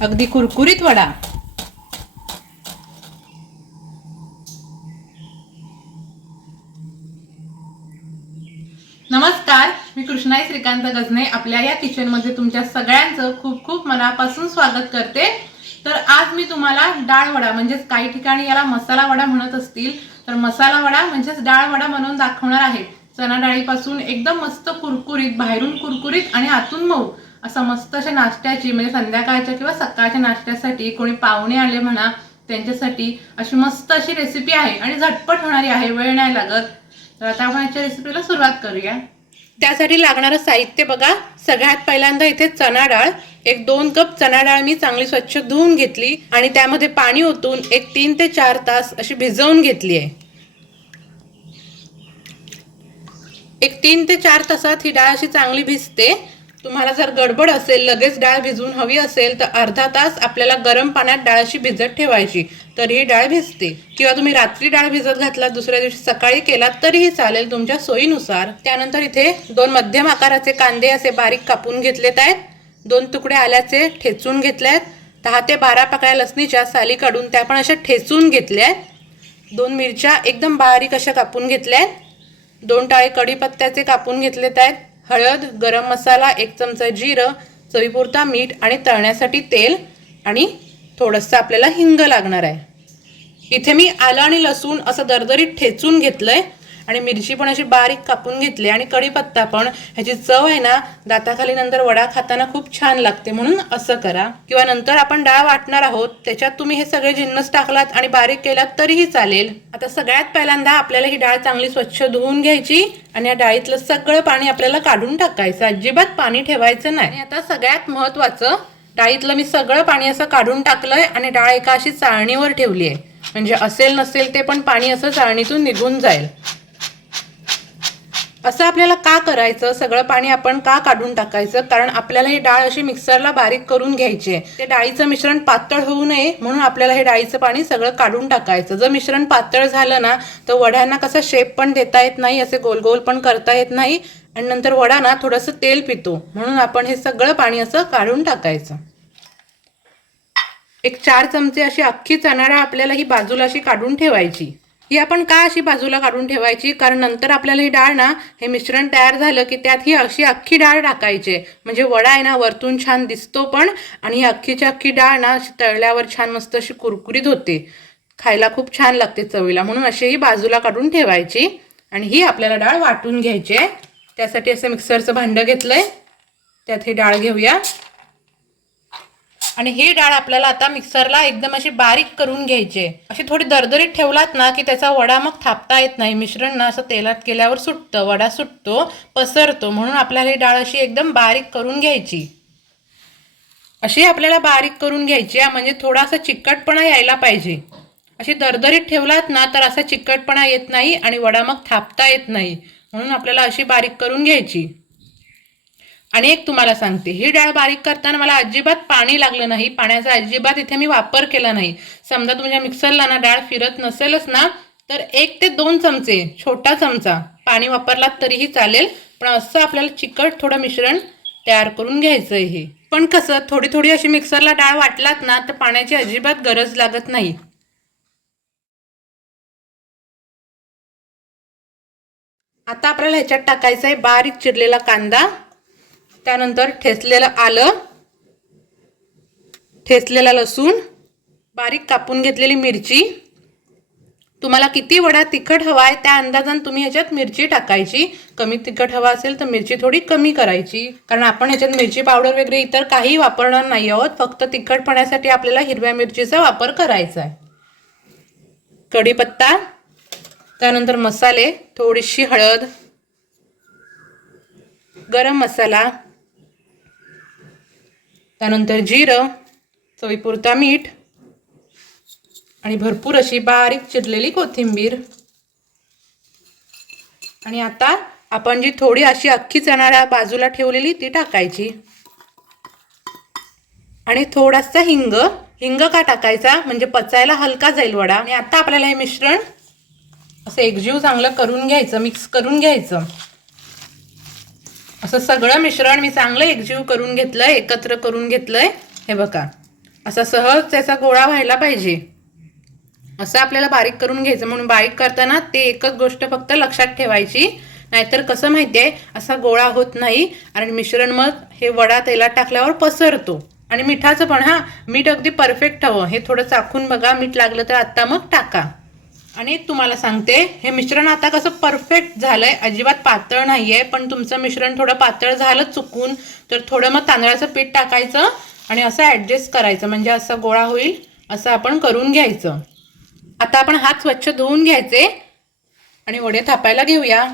अगदी कुरकुरीत वडा। नमस्कार, मी कृष्णाई श्रीकांत गजने आपल्या या किचनमध्ये तुमच्या सगळ्यांचं खूप खूप मनापासून स्वागत करते। तर आज मी तुम्हाला डाळ वडा म्हणजेच काही ठिकाणी याला मसाला वडा म्हणत असतील, तर मसाला वडा म्हणजेच डाळ वडा बनवून दाखवणार आहे। चणा डाळीपासून एकदम मस्त कुरकुरीत, बाहेरून कुरकुरीत आणि आतून मऊ असा मस्त अशा नाश्त्याची म्हणजे संध्याकाळच्या किंवा सकाळच्या नाश्त्यासाठी कोणी पाहुणे आले म्हणा त्यांच्यासाठी अशी मस्त अशी रेसिपी आहे आणि झटपट होणारी आहे, वेळ नाही लागत। तर आता आपण याच्या रेसिपीला सुरुवात करूया। त्यासाठी लागणारं साहित्य बघा। सगळ्यात पहिल्यांदा इथे चणा डाळ, एक 2 कप चणा डाळ मी चांगली स्वच्छ धुवून घेतली आणि त्यामध्ये पाणी ओतून एक 3 ते 4 तास अशी भिजवून घेतली आहे। एक 3 ते 4 तासात ही डाळ अशी चांगली भिजते। तुम्हाला जर गडबड असेल, लगेच डाळ भिजवून हवी असेल तर अर्धा तास आपल्याला गरम पाण्यात डाळ अशी भिजत ठेवायची, तर ही डाळ भिजते। किंवा तुम्ही रात्री डाळ भिजत घातला दुसऱ्या दिवशी सकाळी केलात तरीही चालेल, तुमच्या सोयीनुसार। त्यानंतर इथे 2 मध्यम आकाराचे कांदे असे बारीक कापून घेतलेत आहेत, 2 तुकडे आल्याचे ठेचून घेतले आहेत, 10 ते 12 पाकळ्या लसणीच्या साली काढून त्या पण अशा ठेचून घेतल्या आहेत, 2 मिरच्या एकदम बारीक अशा कापून घेतल्या आहेत, 2 टाळे कढीपत्त्याचे कापून घेतलेत आहेत, हळद, गरम मसाला, 1 चमचा जिरं, चवीपुरता मीठ आणि तळण्यासाठी तेल आणि थोडंसं आपल्याला हिंग लागणार आहे। इथे मी आलं आणि लसूण असं दरदरीत ठेचून घेतलंय आणि मिरची पण अशी बारीक कापून घेतली आणि कढीपत्ता पण। ह्याची चव आहे ना दाताखाली नंतर वडा खाताना खूप छान लागते, म्हणून असं करा। किंवा नंतर आपण डाळ वाटणार आहोत त्याच्यात तुम्ही हे सगळे जिन्नस टाकलात आणि बारीक केलात तरीही चालेल। आता सगळ्यात पहिल्यांदा आपल्याला ही डाळ चांगली स्वच्छ धुवून घ्यायची आणि या डाळीतलं सगळं पाणी आपल्याला काढून टाकायचं, अजिबात पाणी ठेवायचं नाही। आणि आता सगळ्यात महत्त्वाचं, डाळीतलं मी सगळं पाणी असं काढून टाकलंय आणि डाळ एका अशी चाळणीवर ठेवली आहे, म्हणजे असेल नसेल ते पण पाणी असं चाळणीतून निघून जाईल। असं आपल्याला का करायचं, सगळं पाणी आपण का काढून टाकायचं, कारण आपल्याला ही डाळ अशी मिक्सरला बारीक करून घ्यायची आहे। ते डाळीचं मिश्रण पातळ होऊ नये म्हणून आपल्याला हे डाळीचं पाणी सगळं काढून टाकायचं। जर मिश्रण पातळ झालं ना तर वड्यांना कसा शेप पण देता येत नाही, असे गोल गोल पण करता येत नाही आणि नंतर वडा ना थोडंसं तेल पितो, म्हणून आपण हे सगळं पाणी असं काढून टाकायचं। एक 4 चमचे अशी अख्खी चणा डाळ आपल्याला ही बाजूला अशी काढून ठेवायची। ही आपण का अशी बाजूला काढून ठेवायची, कारण नंतर आपल्याला ही डाळ ना हे मिश्रण तयार झालं की त्यात ही अशी अख्खी डाळ टाकायची, म्हणजे वडा आहे ना वरतून छान दिसतो पण आणि ही अख्खीची अख्खी डाळ ना तळल्यावर छान मस्त अशी कुरकुरीत होते, खायला खूप छान लागते चवीला, म्हणून अशी ही बाजूला काढून ठेवायची। आणि ही आपल्याला डाळ वाटून घ्यायची आहे। त्यासाठी असं मिक्सरचं भांडं घेतलंय, त्यात ही डाळ घेऊया आणि ही डाळ आपल्याला आता मिक्सरला एकदम अशी बारीक करून घ्यायची आहे। अशी थोडी दरदरीत ठेवलात ना की त्याचा वडा मग थापता येत नाही, मिश्रण ना असं तेलात केल्यावर सुटतं, वडा सुटतो, पसरतो, म्हणून आपल्याला ही डाळ अशी एकदम बारीक करून घ्यायची। अशी आपल्याला बारीक करून घ्यायची आहे, म्हणजे थोडासा चिकटपणा यायला पाहिजे। अशी दरदरीत ठेवलात ना तर असा चिकटपणा येत नाही आणि वडा मग थापता येत नाही, म्हणून आपल्याला अशी बारीक करून घ्यायची। आणि एक तुम्हाला सांगते, ही डाळ बारीक करताना मला अजिबात पाणी लागलं नाही, पाण्याचा अजिबात इथे मी वापर केला नाही। समजा तुमच्या मिक्सरला ना डाळ फिरत नसेलच ना तर 1 ते 2 चमचे, छोटा चमचा पाणी वापरलात तरीही चालेल, पण असं आपल्याला चिकट थोडं मिश्रण तयार करून घ्यायचं आहे। हे पण कसं थोडी थोडी अशी मिक्सरला डाळ वाटलात ना तर पाण्याची अजिबात गरज लागत नाही। आता आपल्याला ह्याच्यात टाकायचं आहे बारीक चिरलेला कांदा, त्यानंतर ठेचलेलं आलं, ठेचलेला लसूण, बारीक कापून घेतलेली मिरची। तुम्हाला किती वडा तिखट हवा आहे त्या अंदाजाने तुम्ही ह्याच्यात मिरची टाकायची, कमी तिखट हवा असेल तर मिरची थोडी कमी करायची, कारण आपण ह्याच्यात मिरची पावडर वगैरे इतर काही वापरणार नाही आहोत, फक्त तिखटपणासाठी आपल्याला हिरव्या मिरचीचा वापर करायचा आहे। कढीपत्ता, त्यानंतर मसाले, थोडीशी हळद, गरम मसाला, त्यानंतर जिरं, चवीपुरता मीठ आणि भरपूर अशी बारीक चिरलेली कोथिंबीर। आणि आता आपण जी थोडी अशी अख्खी चणा डाळ बाजूला ठेवलेली ती टाकायची आणि थोडासा हिंग। हिंग का टाकायचा, म्हणजे पचायला हलका जाईल वडा। आणि आता आपल्याला हे मिश्रण असं एकजीव चांगलं करून घ्यायचं, मिक्स करून घ्यायचं। असं सगळं मिश्रण मी चांगलं एकजीव करून घेतलंय, एकत्र करून घेतलंय, हे बघा। असा सहज त्याचा गोळा व्हायला पाहिजे, असं आपल्याला बारीक करून घ्यायचं. म्हणून बारीक करताना ते एकच गोष्ट फक्त लक्षात ठेवायची, नाहीतर कसं माहितीये असा गोळा होत नाही आणि मिश्रण मग हे वडा तेलात टाकल्यावर पसरतो. आणि मिठाचं पण मीठ अगदी परफेक्ट हवं. हे थोडं चाखून बघा, मीठ लागलं तर आता मग टाका. आणि एक तुम्हाला सांगते, हे मिश्रण आता कसं परफेक्ट झालंय, अजिबात पातळ नाहीये. पण तुमचं मिश्रण थोडं पातळ झालं चुकून तर थोडं मग तांदळाचं पीठ टाकायचं आणि असं ॲडजस्ट करायचं, म्हणजे असा गोळा होईल. असं आपण करून घ्यायचं. आता आपण हात स्वच्छ धुवून घ्यायचे आणि वडे थापायला घेऊया.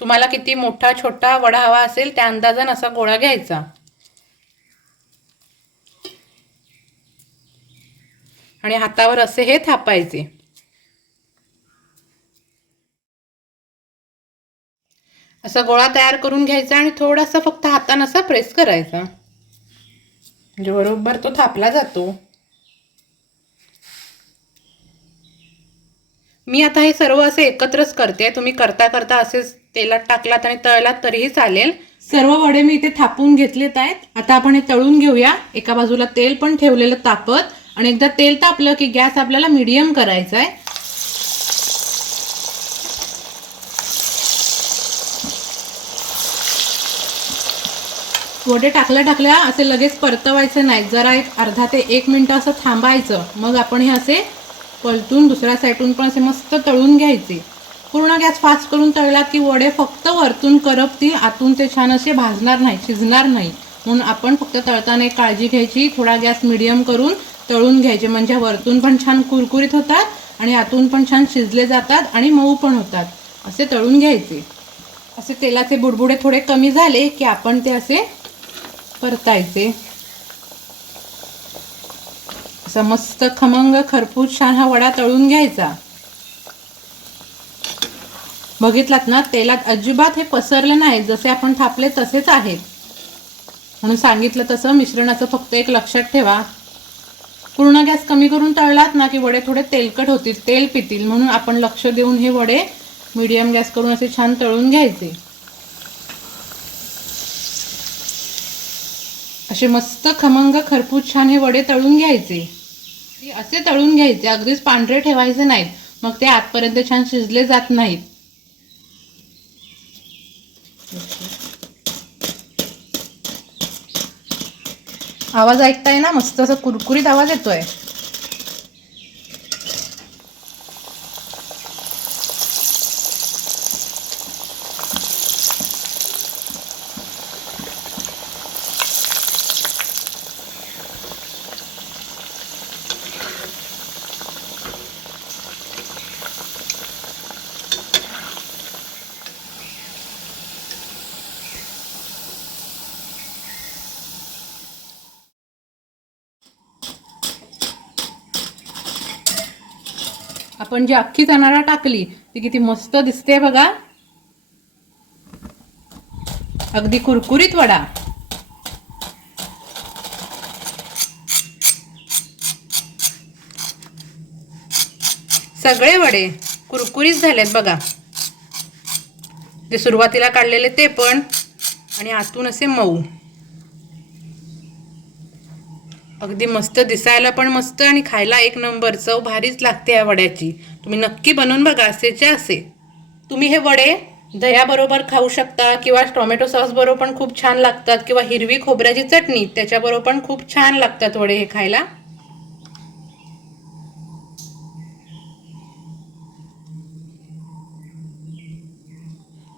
तुम्हाला किती मोठा छोटा वडा हवा असेल त्या अंदाजाने असा गोळा घ्यायचा आणि हातावर असे हे थापायचे. असा गोळा तयार करून घ्यायचा आणि थोडासा फक्त हाताने असा प्रेस करायचा, म्हणजे बरोबर तो थापला जातो. मी आता हे सर्व असे एकत्रच करते. तुम्ही करता करता असेच तेलात टाकलात आणि तळलात तरीही चालेल. सर्व वडे मी इथे थापून घेतलेत आहेत. आता आपण हे तळून घेऊया. एका बाजूला तेल पण ठेवलेलं तापत, आणि एकदा तेल तापलं की गॅस आपल्याला मीडियम करायचा आहे. वडे टाकल्या असे लगेच परतवायचे नाही, जरा एक अर्धा ते 1 मिनिट असं थांबायचं. मग आपण हे असे पलटून दुसऱ्या साईडून पण असे मस्त तळून घ्यायचे. पूर्ण गॅस फास्ट करून तळलात की वडे फक्त वरतून करपतील, आतून ते छान असे भाजणार नाही, शिजणार नाही. म्हणून आपण फक्त तळताना एक काळजी घ्यायची, थोडा गॅस मीडियम करून तळून घ्यायचे, म्हणजे वरतून पण छान कुरकुरीत होतात आणि आतून पण छान शिजले जातात आणि मऊ पण होतात. असे तळून घ्यायचे. असे तेलाचे बुडबुडे थोडे कमी झाले की आपण ते असे परतायचे. असा मस्त खमंग खरपूस छान हा वडा तळून घ्यायचा. बघितलात ना, तेलात अजिबात हे पसरले नाही, जसे आपण थापले तसेच आहेत. म्हणून सांगितलं तसं मिश्रणाचं फक्त एक लक्षात ठेवा, पूर्ण गॅस कमी करून तळलात ना की वडे थोडे तेलकट होतील, तेल पितील. म्हणून आपण लक्ष देऊन हे वडे मीडियम गॅस करून असे छान तळून घ्यायचे. असे मस्त खमंग खरपूस छान हे वडे तळून घ्यायचे. असे तळून घ्यायचे, अगदीच पांढरे ठेवायचे नाहीत, मग ते आतपर्यंत छान शिजले जात नाहीत. आवाज ऐकताय ना, मस्त असा कुरकुरीत आवाज येतोय. आपण जी अख्खी चणाडाळ टाकली ती किती मस्त दिसते बघा, अगदी कुरकुरीत वडा. सगळे वडे कुरकुरीत झालेत बघा, जे सुरुवातीला काढलेले ते पण, आणि आतून असे मऊ. अगदी मस्त दिसायला पण मस्त आणि खायला एक नंबर. चव भारीच लागते या वड्याची. तुम्ही नक्की बनवून बघा असेचे असे. तुम्ही हे वडे दह्याबरोबर खाऊ शकता किंवा टोमॅटो सॉस बरोबर पण खूप छान लागतात, किंवा हिरवी खोबऱ्याची चटणी त्याच्याबरोबर पण खूप छान लागतात वडे हे खायला.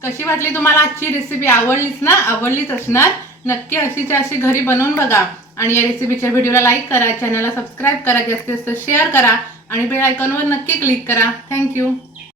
कशी वाटली तुम्हाला आजची रेसिपी? आवडलीच असणार. नक्की अशीच्या अशी घरी बनवून बघा आणि या रेसिपीच्या व्हिडिओला लाईक करा, चॅनलला सबस्क्राईब करा, जास्तीत जास्त शेअर करा आणि बेल आयकॉनवर नक्की क्लिक करा. थँक्यू.